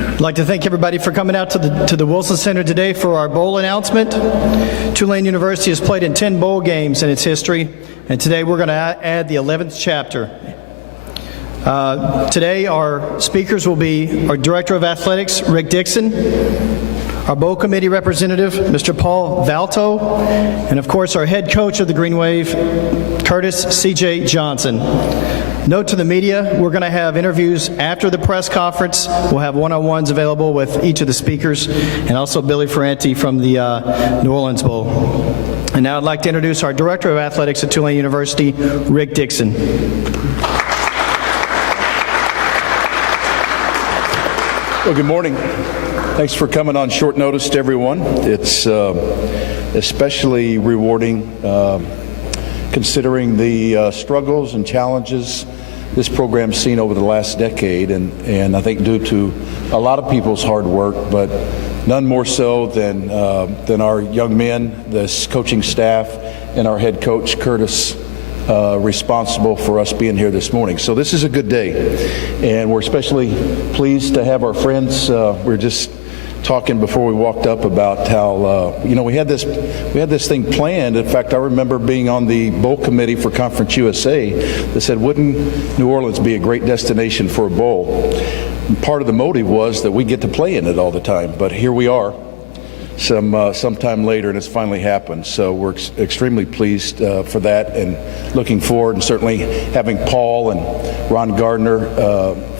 I'd like to thank everybody for coming out to the Wilson Center today for our bowl announcement. Tulane University has played in 10 bowl games in its history, and today we're going to add the 11th chapter. Today our speakers will be our Director of Athletics, Rick Dixon, our Bowl Committee representative, Mr. Paul Valto, and of course our head coach of the Green Wave, Curtis C.J. Johnson. Note to the media, we're going to have interviews after the press conference. We'll have one-on-ones available with each of the speakers, and also Billy Ferranti from the New Orleans Bowl. And now I'd like to introduce our Director of Athletics at Tulane University, Rick Dixon. Well, good morning. Thanks for coming on short notice to everyone. It's especially rewarding considering the struggles and challenges this program's seen over the last decade, and I think due to a lot of people's hard work, but none more so than our young men, this coaching staff, and our head coach, Curtis, responsible for us being here this morning. So this is a good day, and we're especially pleased to have our friends. We're just talking before we walked up about how we had this thing planned. In fact, I remember being on the bowl committee for Conference USA that said, wouldn't New Orleans be a great destination for a bowl? And part of the motive was that we get to play in it all the time, but here we are sometime later, and it's finally happened. So we're extremely pleased for that, and looking forward, and certainly having Paul and Ron Gardner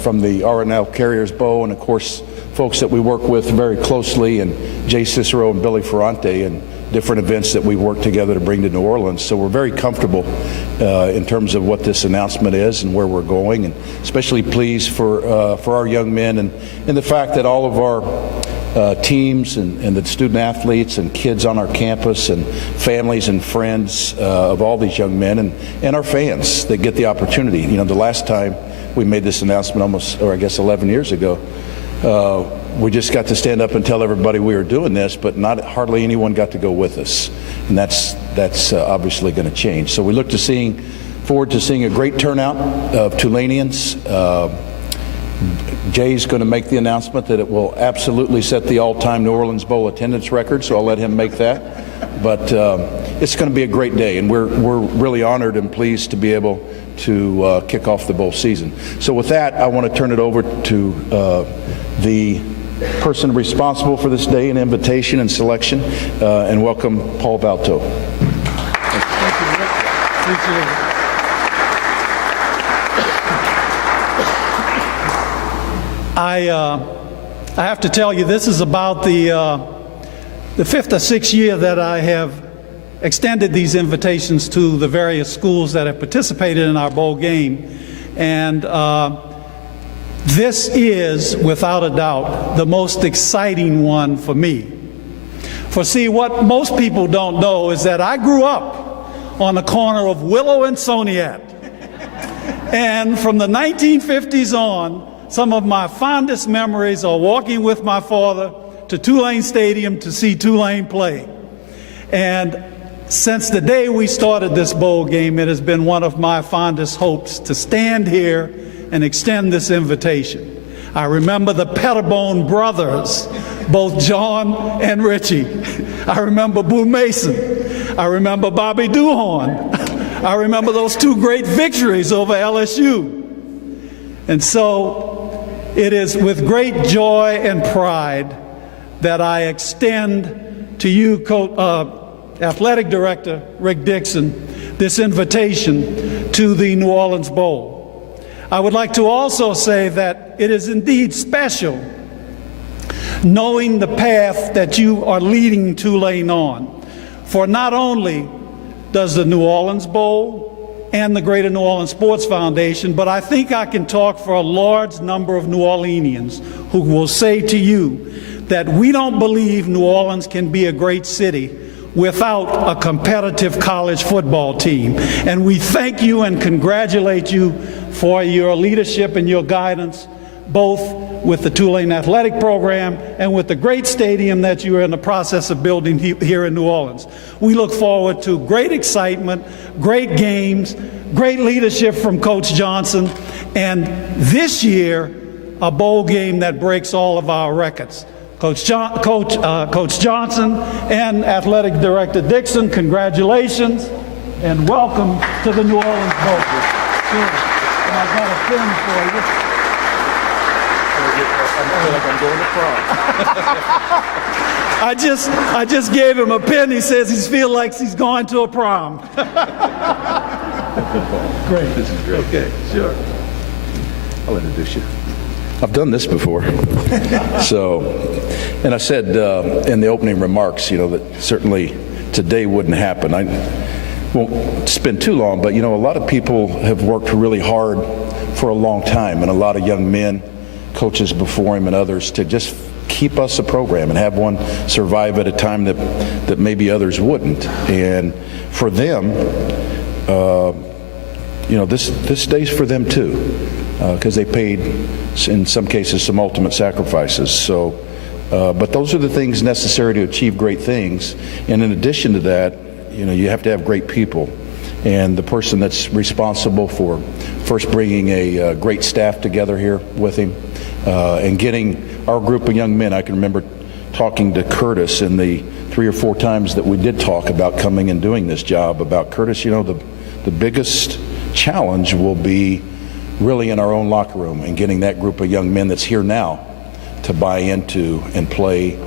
from the RNL Carriers Bowl, and of course folks that we work with very closely, and Jay Cicero and Billy Ferranti, and different events that we work together to bring to New Orleans. So we're very comfortable in terms of what this announcement is and where we're going, and especially pleased for our young men and the fact that all of our teams and the student athletes and kids on our campus and families and friends of all these young men and our fans that get the opportunity. You know, the last time we made this announcement almost, or I guess 11 years ago, we just got to stand up and tell everybody we were doing this, but hardly anyone got to go with us, and that's obviously going to change. So we look forward to seeing a great turnout of Tulaneans. Jay's going to make the announcement that it will absolutely set the all-time New Orleans Bowl attendance record, so I'll let him make that. But it's going to be a great day, and we're really honored and pleased to be able to kick off the bowl season. So with that, I want to turn it over to the person responsible for this day and invitation and selection, and welcome Paul Valto. Thank you, Rick. Appreciate it. I have to tell you, this is about the fifth or sixth year that I have extended these invitations to the various schools that have participated in our bowl game, and this is, without a doubt, the most exciting one for me. For see, what most people don't know is that I grew up on the corner of Willow and Soniat, and from the 1950s on, some of my fondest memories are walking with my father to Tulane Stadium to see Tulane play. And since the day we started this bowl game, it has been one of my fondest hopes to stand here and extend this invitation. I remember the Pettibone brothers, both John and Richie. I remember Boo Mason. I remember Bobby Doohorn. I remember those two great victories over LSU. And so it is with great joy and pride that I extend to you, Athletic Director Rick Dixon, this invitation to the New Orleans Bowl. I would like to also say that it is indeed special knowing the path that you are leading Tulane on. For not only does the New Orleans Bowl and the Greater New Orleans Sports Foundation, but I think I can talk for a large number of New Orleanians who will say to you that we don't believe New Orleans can be a great city without a competitive college football team. And we thank you and congratulate you for your leadership and your guidance, both with the Tulane athletic program and with the great stadium that you are in the process of building here in New Orleans. We look forward to great excitement, great games, great leadership from Coach Johnson, and this year a bowl game that breaks all of our records. Coach Johnson and Athletic Director Dixon, congratulations and welcome to the New Orleans Bowl. And I've got a pin for you. I feel like I'm going to prom. I just gave him a pin. He says he feels like he's going to a prom. Great. This is great. Okay, sure. I'll introduce you. I've done this before. And I said in the opening remarks, that certainly today wouldn't happen. I won't spend too long, but a lot of people have worked really hard for a long time, and a lot of young men, coaches before him and others, to just keep us a program and have one survive at a time that maybe others wouldn't. And for them, this day's for them too, because they paid, in some cases, some ultimate sacrifices. So, but those are the things necessary to achieve great things. And in addition to that, you have to have great people. And the person that's responsible for first bringing a great staff together here with him and getting our group of young men. I can remember talking to Curtis in the 3 or 4 times that we did talk about coming and doing this job. About Curtis, the biggest challenge will be really in our own locker room and getting that group of young men that's here now to buy into and play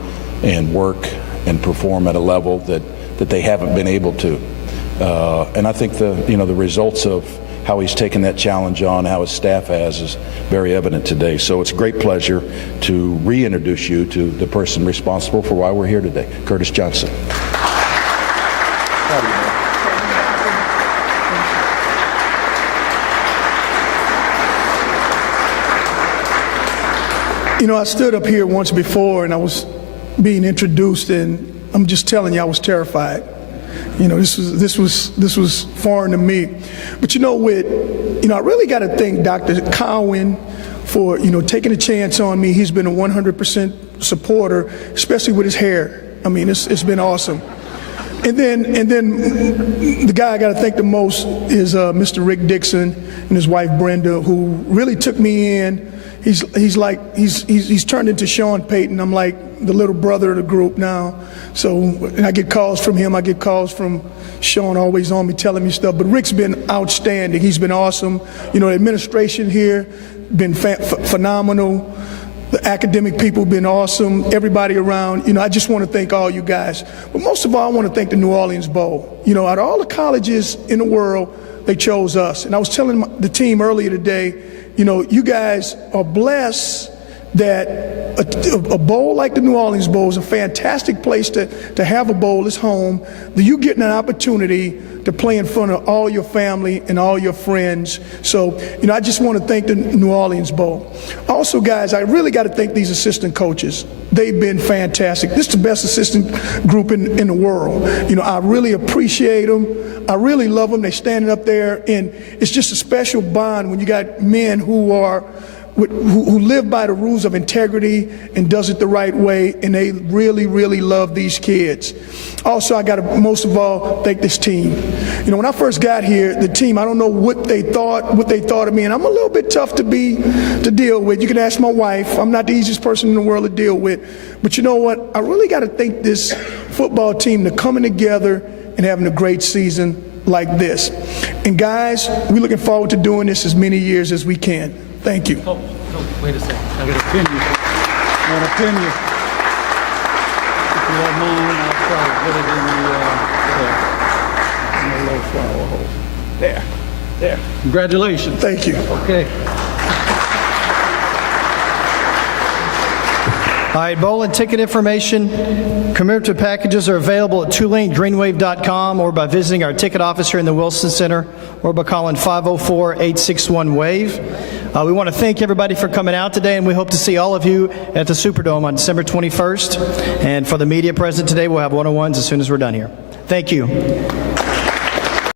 and work and perform at a level that they haven't been able to. And I think the results of how he's taken that challenge on, how his staff has, is very evident today. So it's a great pleasure to reintroduce you to the person responsible for why we're here today, Curtis Johnson. I stood up here once before and I was being introduced, and I'm just telling you, I was terrified. This was foreign to me. But I really got to thank Dr. Cowan for, taking a chance on me. He's been a 100% supporter, especially with his hair. I mean, it's been awesome. And then the guy I got to thank the most is Mr. Rick Dixon and his wife Brenda, who really took me in. He's turned into Sean Payton. I'm like the little brother of the group now. So, and I get calls from him. I get calls from Sean, always on me, telling me stuff. But Rick's been outstanding. He's been awesome. The administration here been phenomenal. The academic people have been awesome. Everybody around. I just want to thank all you guys. But most of all, I want to thank the New Orleans Bowl. Out of all the colleges in the world, they chose us. And I was telling the team earlier today, you guys are blessed that a bowl like the New Orleans Bowl is a fantastic place to have a bowl. It's home. That you getting an opportunity to play in front of all your family and all your friends. So, I just want to thank the New Orleans Bowl. Also, guys, I really got to thank these assistant coaches. They've been fantastic. This is the best assistant group in the world. I really appreciate them. I really love them. They're standing up there, and it's just a special bond when you got men who live by the rules of integrity and does it the right way, and they really, really love these kids. Also, I got to most of all thank this team. When I first got here, the team, I don't know what they thought of me, and I'm a little bit tough to deal with. You can ask my wife. I'm not the easiest person in the world to deal with. But you know what? I really got to thank this football team to coming together and having a great season like this. And guys, we're looking forward to doing this as many years as we can. Thank you. Oh, wait a second. I got to pin you. I want to pin you. If you don't mind, I'll try to get it in the little flower hole. There. Congratulations. Thank you. Okay. All right, bowl and ticket information. Commemorative packages are available at TulaneGreenWave.com or by visiting our ticket office here in the Wilson Center or by calling 504-861-WAVE. We want to thank everybody for coming out today, and we hope to see all of you at the Superdome on December 21st. And for the media present today, we'll have one-on-ones as soon as we're done here. Thank you.